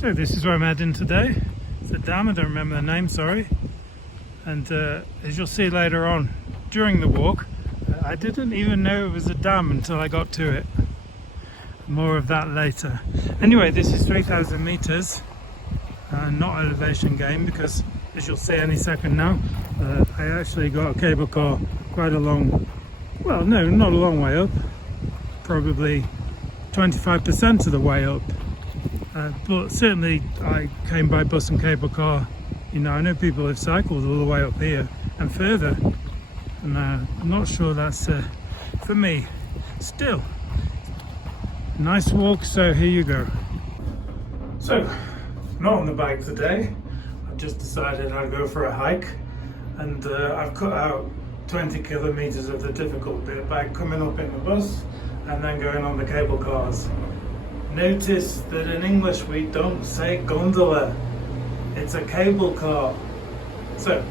So this is where I'm heading today. It's a dam, I don't remember the name, sorry. And as you'll see later on during the walk, I didn't even know it was a dam until I got to it. More of that later. Anyway, this is 3,000 meters, not elevation gain, because as you'll see any second now, I actually got a cable car quite a long, well no, not a long way up, probably 25% of the way up. But certainly I came by bus and cable car. You know, I know people have cycled all the way up here and further, and I'm not sure that's for me. Still, nice walk, so here you go. So, not on the bike today. I've just decided I'd go for a hike, and I've cut out 20 kilometers of the difficult bit by coming up in the bus and then going on the cable cars. Notice that in English we don't say gondola, it's a cable car. So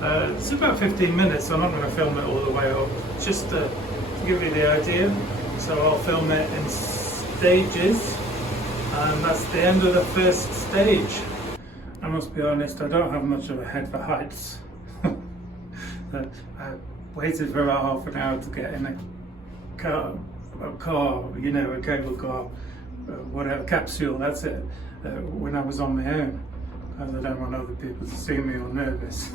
it's about 15 minutes, so I'm not going to film it all the way up, just to give you the idea. So I'll film it in stages, and that's the end of the first stage. I must be honest, I don't have much of a head for heights. I waited for about half an hour to get in a car, you know, a cable car, whatever, capsule, that's it, when I was on my own, as I don't want other people to see me all nervous.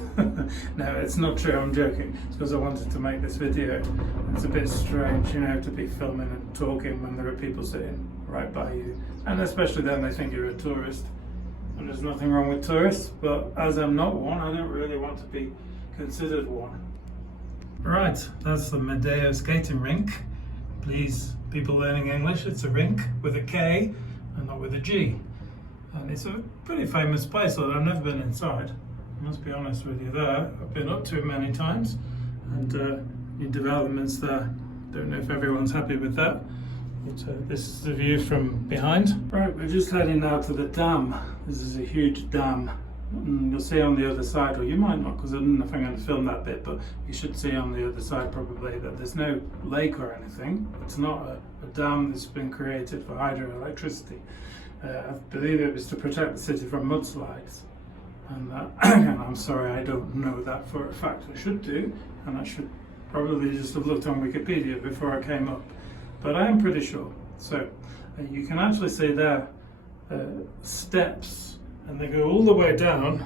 No, it's not true, I'm joking. It's because I wanted to make this video. It's a bit strange, you know, to be filming and talking when there are people sitting right by you, and especially then they think you're a tourist, and there's nothing wrong with tourists, but as I'm not one, I don't really want to be considered one. Right, that's the Medeo skating rink. Please, people learning English, it's a rink with a K and not with a G. And it's a pretty famous place, although I've never been inside. I must be honest with you there. I've been up to it many times, and new developments there. Don't know if everyone's happy with that. But, this is the view from behind. Right, we're just heading now to the dam. This is a huge dam. You'll see on the other side, or you might not, because I don't know if I'm going to film that bit, but you should see on the other side probably that there's no lake or anything. It's not a dam that's been created for hydroelectricity. I believe it was to protect the city from mudslides. And, and I'm sorry, I don't know that for a fact. I should do, and I should probably just have looked on Wikipedia before I came up. But I am pretty sure. So you can actually see there steps, and they go all the way down.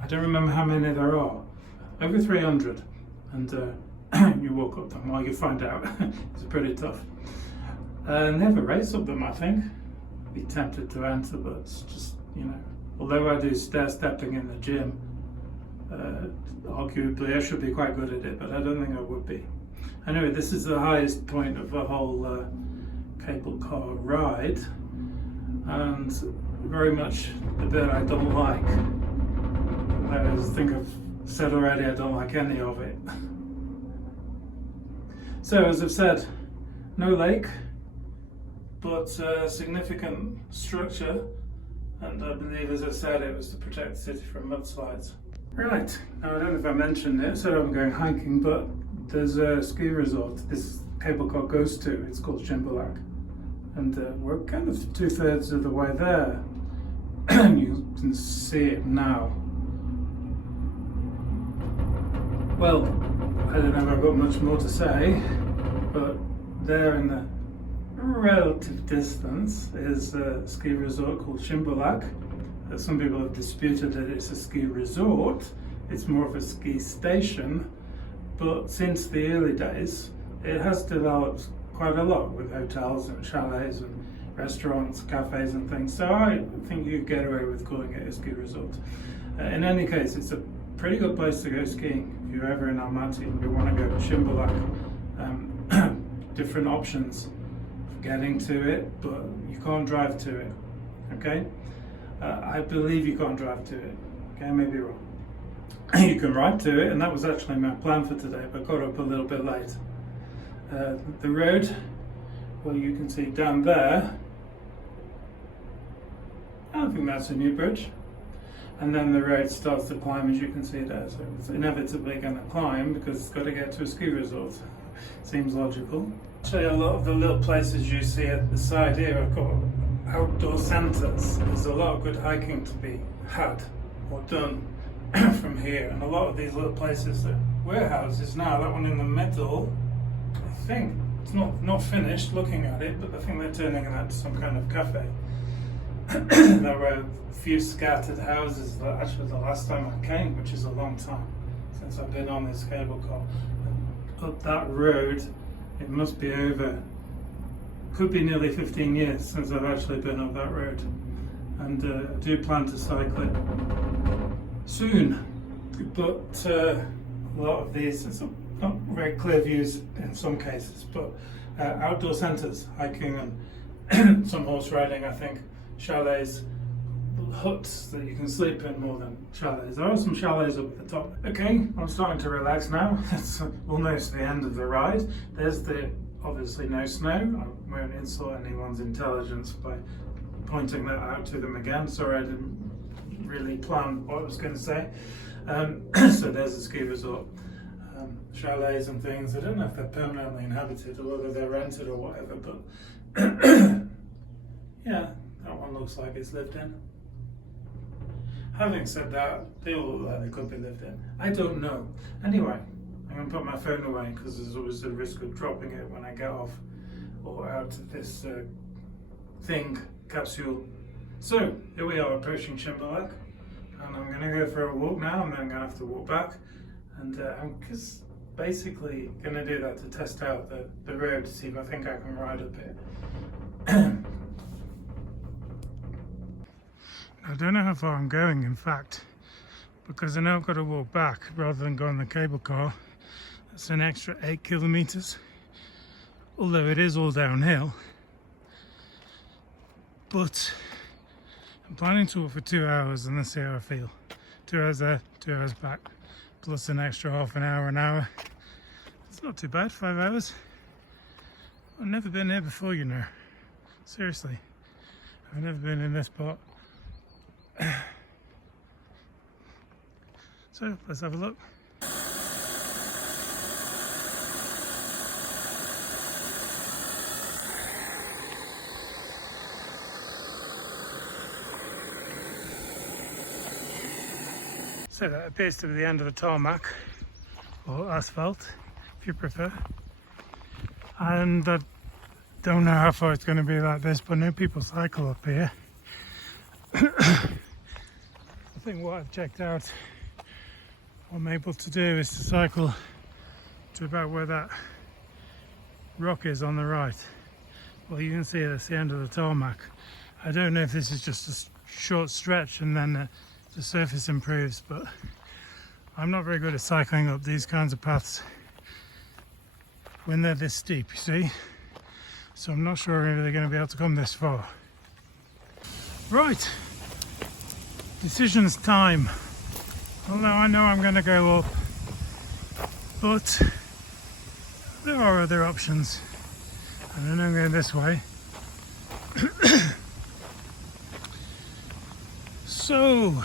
I don't remember how many there are, over 300, and you walk up them. Well, you find out. It's pretty tough. And they have a race up them, I think. Be tempted to enter, but it's just, you know, although I do stair stepping in the gym, arguably I should be quite good at it, but I don't think I would be. Anyway, this is the highest point of the whole cable car ride, and very much the bit I don't like. I think I've said already, I don't like any of it. So as I've said, no lake, but significant structure, and I believe, as I said, it was to protect the city from mudslides. Right, now I don't know if I mentioned it, so I'm going hiking, but there's a ski resort this cable car goes to. It's called Shymbulak, and we're kind of 2/3 of the way there. You can see it now. Well, I don't know if I've got much more to say, but there in the relative distance is a ski resort called Shymbulak. Some people have disputed that it's a ski resort. It's more of a ski station, but since the early days it has developed quite a lot with hotels and chalets and restaurants, cafes and things, so I think you get away with calling it a ski resort. In any case, it's a pretty good place to go skiing if you're ever in Almaty and you want to go to Shymbulak. Different options for getting to it, but you can't drive to it, okay? I believe you can't drive to it, okay, I may be wrong. You can ride to it, and that was actually my plan for today, but I got up a little bit late. The road, well, you can see down there, I think that's a new bridge. And then the road starts to climb, as you can see there. So it's inevitably going to climb because it's got to get to a ski resort. Seems logical. Actually, a lot of the little places you see at the side here have got outdoor centres. There's a lot of good hiking to be had or done from here, and a lot of these little places that warehouses now, that one in the middle, I think it's not finished looking at it, but I think they're turning it into some kind of cafe. There were a few scattered houses, but actually the last time I came, which is a long time since I've been on this cable car, up that road, it must be over, could be nearly 15 years since I've actually been up that road, and I do plan to cycle it soon, but a lot of these, it's not very clear views in some cases, but outdoor centres, hiking and some horse riding, I think, chalets, huts that you can sleep in more than chalets. There are some chalets up at the top. Okay, I'm starting to relax now. It's almost the end of the ride. There's the obviously no snow. I won't insult anyone's intelligence by pointing that out to them again. Sorry, I didn't really plan what I was going to say. So there's a ski resort, chalets and things. I don't know if they're permanently inhabited or whether they're rented or whatever, but yeah, that one looks like it's lived in. Having said that, they all look like they could be lived in. I don't know. Anyway, I'm going to put my phone away because there's always the risk of dropping it when I get off or out of this capsule. So, here we are approaching Shymbulak, and I'm going to go for a walk now, and then I'm going to have to walk back. And I'm just basically going to do that to test out the road to see if I think I can ride up it. I don't know how far I'm going, in fact, because I know I've got to walk back rather than go on the cable car. That's an extra 8 kilometers, although it is all downhill. But I'm planning to walk for 2 hours and let's see how I feel. 2 hours there, 2 hours back, plus an extra half an hour. It's not too bad, 5 hours. I've never been here before, you know. Seriously, I've never been in this part. So let's have a look. So that appears to be the end of the tarmac, or asphalt if you prefer, and I don't know how far it's going to be like this, but no people cycle up here. I think what I've checked out, what I'm able to do is to cycle to about where that rock is on the right. Well, you can see that's the end of the tarmac. I don't know if this is just a short stretch and then the surface improves, but I'm not very good at cycling up these kinds of paths when they're this steep, you see. So I'm not sure if they're going to be able to come this far. Right, decisions time. Although I know I'm going to go up, but there are other options. And I know I'm going this way. So,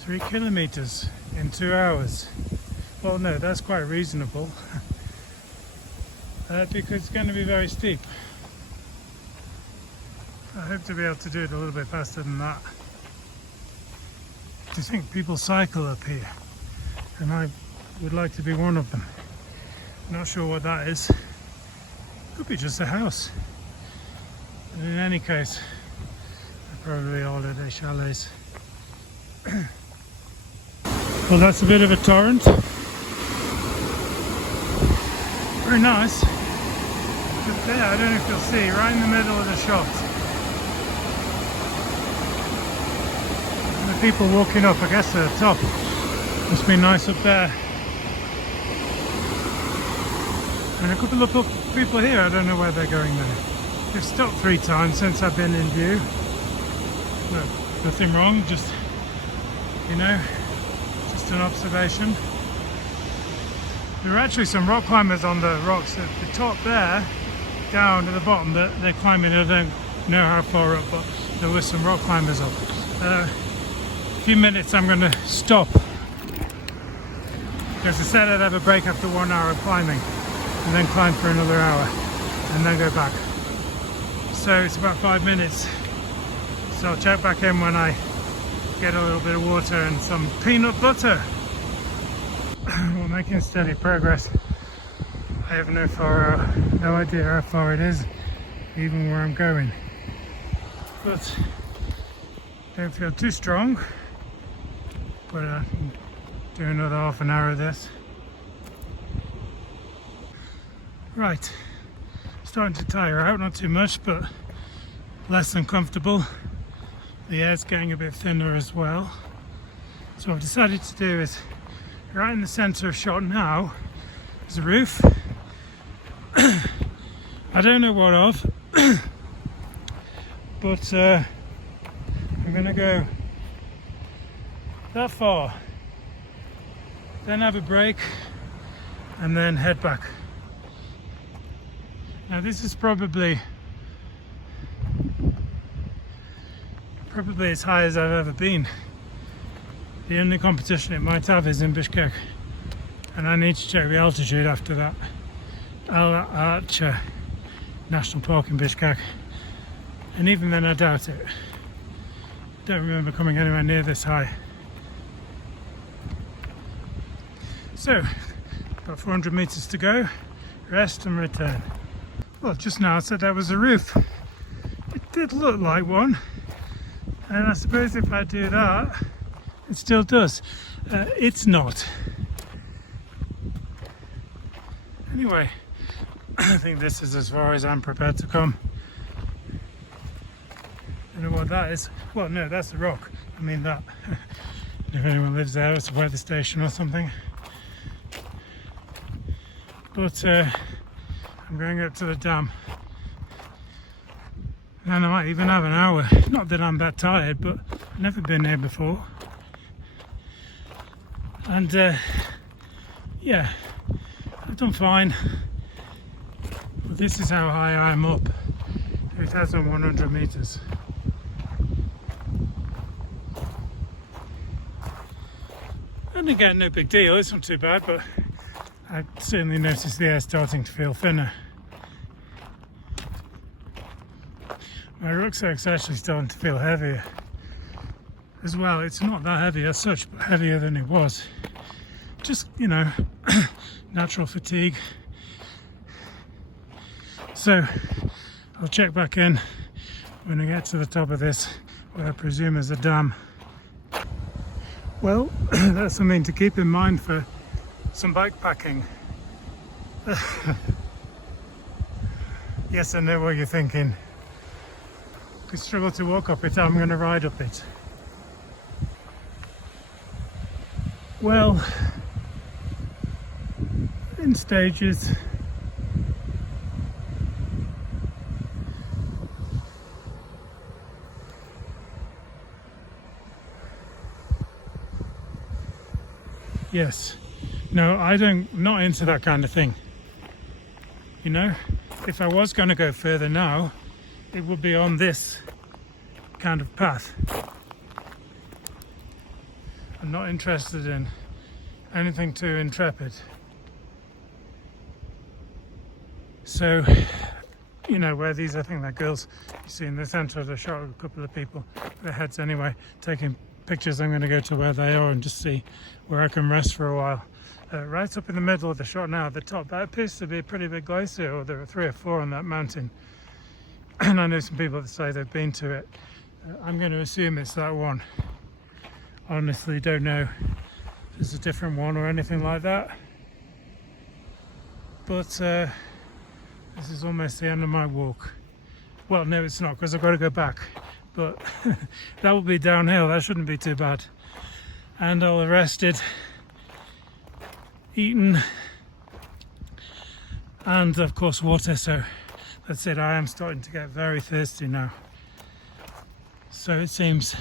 3 kilometers in 2 hours. Well, no, that's quite reasonable because it's going to be very steep. I hope to be able to do it a little bit faster than that. Do you think people cycle up here? And I would like to be one of them. Not sure what that is. Could be just a house. And in any case, they're probably holiday chalets. Well, that's a bit of a torrent. Very nice. Just there, I don't know if you'll see, right in the middle of the shot. And the people walking up, I guess at the top. Must be nice up there. And a couple of people here, I don't know where they're going there. They've stopped 3 times since I've been in view. No, nothing wrong, just, you know, just an observation. There are actually some rock climbers on the rocks at the top there, down to the bottom, that they're climbing. I don't know how far up, but there were some rock climbers up. A few minutes I'm going to stop. Because I said I'd have a break after 1 hour of climbing, and then climb for another hour. and then go back. So it's about 5 minutes. So I'll check back in when I get a little bit of water and some peanut butter. We're making steady progress. I have no idea how far it is, even where I'm going. But don't feel too strong. But I can do another half an hour of this. Right, starting to tire out, not too much, but less than comfortable. The air's getting a bit thinner as well. So what I've decided to do is, right in the centre of shot now, is a roof. I don't know what of, but I'm going to go that far, then have a break, and then head back. Now this is probably as high as I've ever been. The only competition it might have is in Bishkek, and I need to check the altitude after that. Almaty National Park in Bishkek, and even then I doubt it. Don't remember coming anywhere near this high. So, about 400 meters to go, rest and return. Well, just now I said that was a roof. It did look like one, and I suppose if I do that, it still does. It's not. Anyway, I think this is as far as I'm prepared to come. I don't know what that is. Well, no, that's a rock. I mean that. If anyone lives there, it's a weather station or something. But I'm going up to the dam. And I might even have an hour. Not that I'm that tired, but I've never been here before. And yeah, I've done fine. But this is how high I'm up. 3,100 meters. And again, no big deal, it's not too bad, but I certainly noticed the air starting to feel thinner. My rucksack's actually starting to feel heavier as well. It's not that heavy as such, but heavier than it was. Just, you know, natural fatigue. So I'll check back in when I get to the top of this, what I presume is a dam. Well, that's something to keep in mind for some bike packing. Yes, I know what you're thinking. Could struggle to walk up it, I'm going to ride up it. Well, in stages. Yes. No, not into that kind of thing. You know, if I was going to go further now, it would be on this kind of path. I'm not interested in anything too intrepid. So, you know, where these, I think they're girls, you see in the centre of the shot, a couple of people, their heads anyway, taking pictures. I'm going to go to where they are and just see where I can rest for a while. Right up in the middle of the shot now, at the top, that appears to be a pretty big glacier, or there are 3 or 4 on that mountain. And I know some people that say they've been to it. I'm going to assume it's that one. Honestly, don't know if it's a different one or anything like that. But this is almost the end of my walk. Well, no, it's not, because I've got to go back. But that will be downhill, that shouldn't be too bad. And I'll have rested, eaten, and of course water. So that's it, I am starting to get very thirsty now. So it seems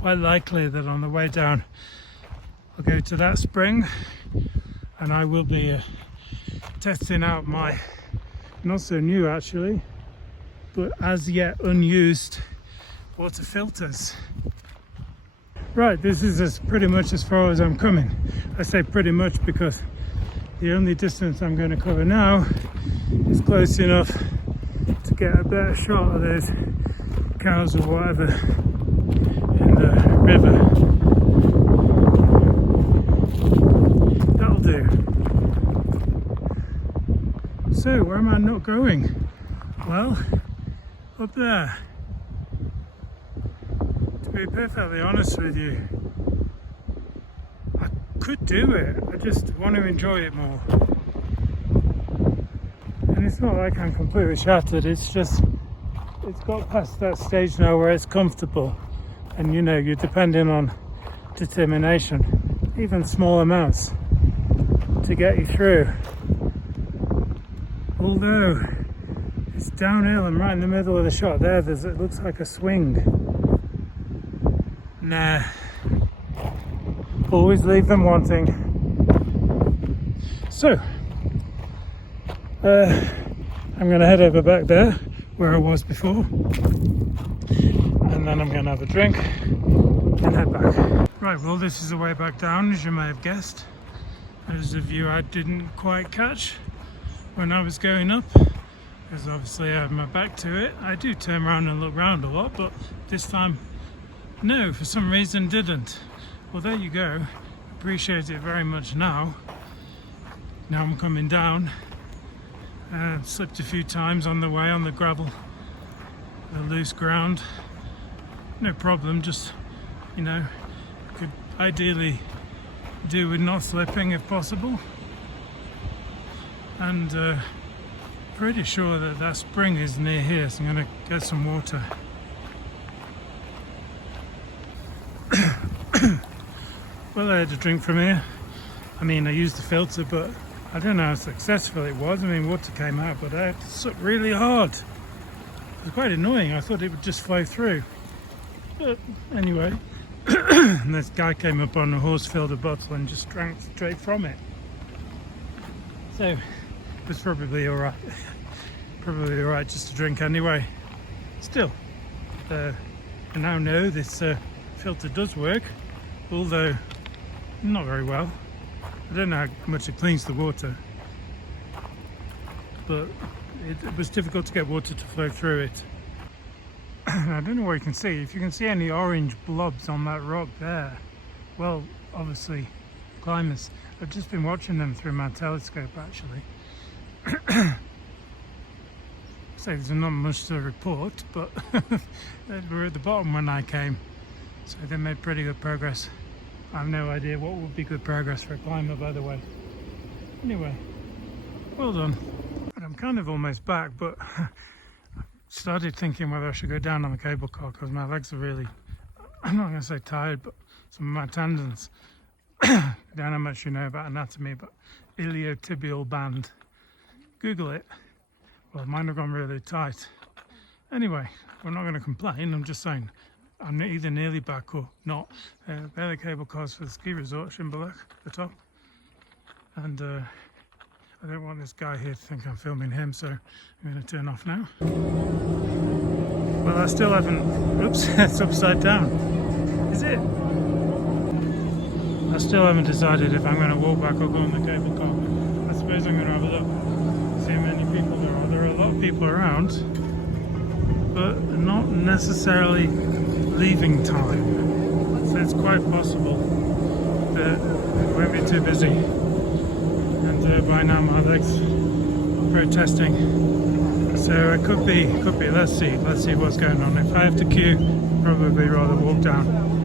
quite likely that on the way down I'll go to that spring, and I will be testing out my, not so new actually, but as yet unused water filters. Right, this is pretty much as far as I'm coming. I say pretty much because the only distance I'm going to cover now is close enough to get a better shot of those cows or whatever in the river. That'll do. So, where am I not going? Well, up there. To be perfectly honest with you, I could do it, I just want to enjoy it more. And it's not like I'm completely shattered, it's just, it's got past that stage now where it's comfortable. And you know, you're depending on determination, even small amounts, to get you through. Although, it's downhill and right in the middle of the shot there, it looks like a swing. Nah. Always leave them wanting. So, I'm going to head over back there, where I was before. And then I'm going to have a drink and head back. Right, well this is the way back down, as you may have guessed. There's a view I didn't quite catch when I was going up, because obviously I have my back to it. I do turn around and look around a lot, but this time, no, for some reason didn't. Well, there you go. Appreciate it very much now. Now I'm coming down. Slipped a few times on the way on the gravel, the loose ground. No problem, just, you know, could ideally do with not slipping if possible. And pretty sure that that spring is near here, so I'm going to get some water. Well, I had a drink from here. I mean, I used the filter, but I don't know how successful it was. I mean, water came out, but I had to suck really hard. It was quite annoying. I thought it would just flow through. But anyway, and this guy came up on a horse, filled a bottle and just drank straight from it. So it was probably all right. Probably all right just to drink anyway. Still, I now know this filter does work, although not very well. I don't know how much it cleans the water, but it was difficult to get water to flow through it. I don't know what you can see. If you can see any orange blobs on that rock there, well, obviously climbers. I've just been watching them through my telescope actually. So there's not much to report, but they were at the bottom when I came, so they made pretty good progress. I have no idea what would be good progress for a climber, by the way. Anyway, well done. And I'm kind of almost back, but I started thinking whether I should go down on the cable car because my legs are really, I'm not going to say tired, but some of my tendons. I don't know how much you know about anatomy, but iliotibial band. Google it. Well, mine have gone really tight. Anyway, we're not going to complain. I'm just saying I'm either nearly back or not. They're the cable cars for the ski resort, Shymbulak, the top. And I don't want this guy here to think I'm filming him, so I'm going to turn off now. Well, I still haven't... Oops, it's upside down. Is it? I still haven't decided if I'm going to walk back or go on the cable car. I suppose I'm going to have a look, see how many people there are. There are a lot of people around, but not necessarily leaving time. So it's quite possible that it won't be too busy. And by now my legs are protesting. So it could be. Let's see what's going on. If I have to queue, probably rather walk down.